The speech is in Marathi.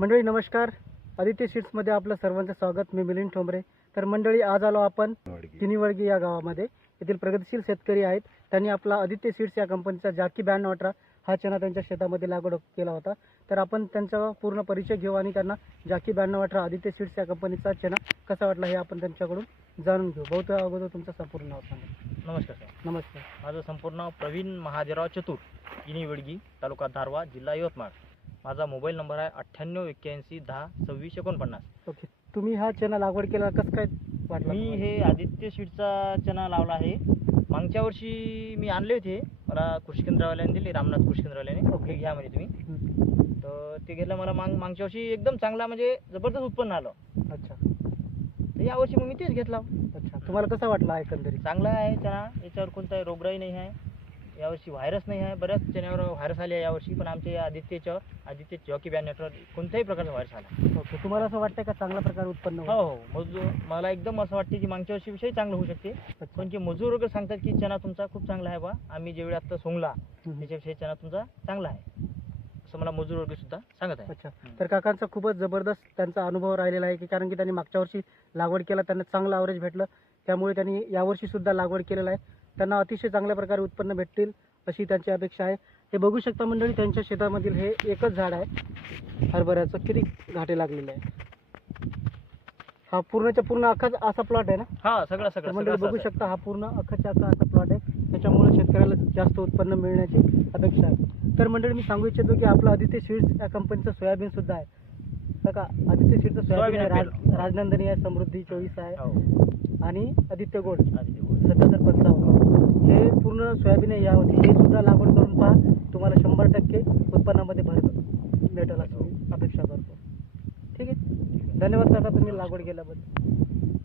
मंडळी नमस्कार. आदित्य सीड्समध्ये आपलं सर्वांचं स्वागत. मी मिलिंद ठोंबरे. तर मंडळी आज आलो आपण किनीवळगी या गावामध्ये. येथील प्रगतशील शेतकरी आहेत. त्यांनी आपला आदित्य सीड्स या कंपनीचा जाकी 9218 हा चना त्यांच्या शेतामध्ये लागवड केला होता. तर आपण त्यांचा पूर्ण परिचय घेऊ आणि त्यांना जाकी 9218 आदित्य सीड्स या कंपनीचा चना कसा वाटला हे आपण त्यांच्याकडून जाणून घेऊ. बहुत अगोदर तुमचं संपूर्ण नाव सांगा. नमस्कार सर. नमस्कार. माझं संपूर्ण नाव प्रवीण महादेवराव चतुर, किनीवळगी, तालुका धारवा, जिल्हा यवतमाळ. माझा मोबाईल नंबर आहे 9881102649. ओके. तुम्ही हा चना लागवड केला कसं काय वाटला? मी हे आदित्य सीडचा चना लावला आहे. मागच्या वर्षी मी आणले होते, मला कृषी केंद्रवाल्याने दिले, रामनाथ कृषी केंद्रवाल्याने. ओके. घ्या म्हणे तुम्ही. तर ते घेतलं. मला मागच्या वर्षी एकदम चांगला म्हणजे जबरदस्त उत्पन्न आलं. अच्छा. तर यावर्षी मग मी तेच घेतला. अच्छा. तुम्हाला कसा वाटला एकंदरीत? चांगला आहे चना. याच्यावर कोणताही रोगराई नाही आहे. यावर्षी व्हायरस नाही आहे. बऱ्याच चण्यावर व्हायरस आले यावर्षी, पण आमच्या या आदित्य जाकी 9218 कोणत्याही प्रकारचा व्हायरस आला. ओके. तुम्हाला असं वाटतं का चांगल्या प्रकारे उत्पन्न हो हो. मजूर मला एकदम असं वाटते की मागच्या वर्षीविषयी चांगलं होऊ शकते. पण जे मजूर वगैरे सांगतात की चना तुमचा खूप चांगला आहे बा, आम्ही जेवढे आता सोंगला त्याच्याविषयी चना तुमचा चांगला आहे, असं मला मजूर वगैरे सुद्धा सांगत आहे. अच्छा. तर काकांचा खूपच जबरदस्त त्यांचा अनुभव राहिलेला आहे की कारण की त्यांनी मागच्या वर्षी लागवड केला, त्यांना चांगलं ॲव्हरेज भेटलं, त्यामुळे त्यांनी यावर्षी सुद्धा लागवड केलेलं आहे. त्यांना अतिशय चांगल्या प्रकारे उत्पन्न भेटतील अशी त्यांची अपेक्षा आहे. हे बघू शकता मंडळी, त्यांच्या शेतामधील हे एकच झाड आहे हरभऱ्याचं. किती घाटे लागलेले आहे. हा पूर्णच्या पूर्ण अख्खाच असा प्लॉट आहे ना? हा, सगळं मंडळी बघू शकता, हा पूर्ण अख्खाच्या अख्खा असा प्लॉट आहे. त्याच्यामुळे शेतकऱ्याला जास्त उत्पन्न मिळण्याची अपेक्षा आहे. तर मंडळी मी सांगू इच्छितो की आपलं आदित्य सीड्स या कंपनीचं सोयाबीन सुद्धा आहे बघा. आदित्य सीड्सचं सोयाबीन आहे, राजनंदिनी आहे, समृद्धी 24 आहे आणि आदित्य गोल्ड 7755 हे पूर्ण सोयाबीन आहे. यावरती हे सुद्धा लागवड करून पहा, तुम्हाला 100% उत्पन्नामध्ये भर भेटेल अशी अपेक्षा करतो. ठीक आहे. धन्यवाद काका, तुम्ही लागवड केल्याबद्दल.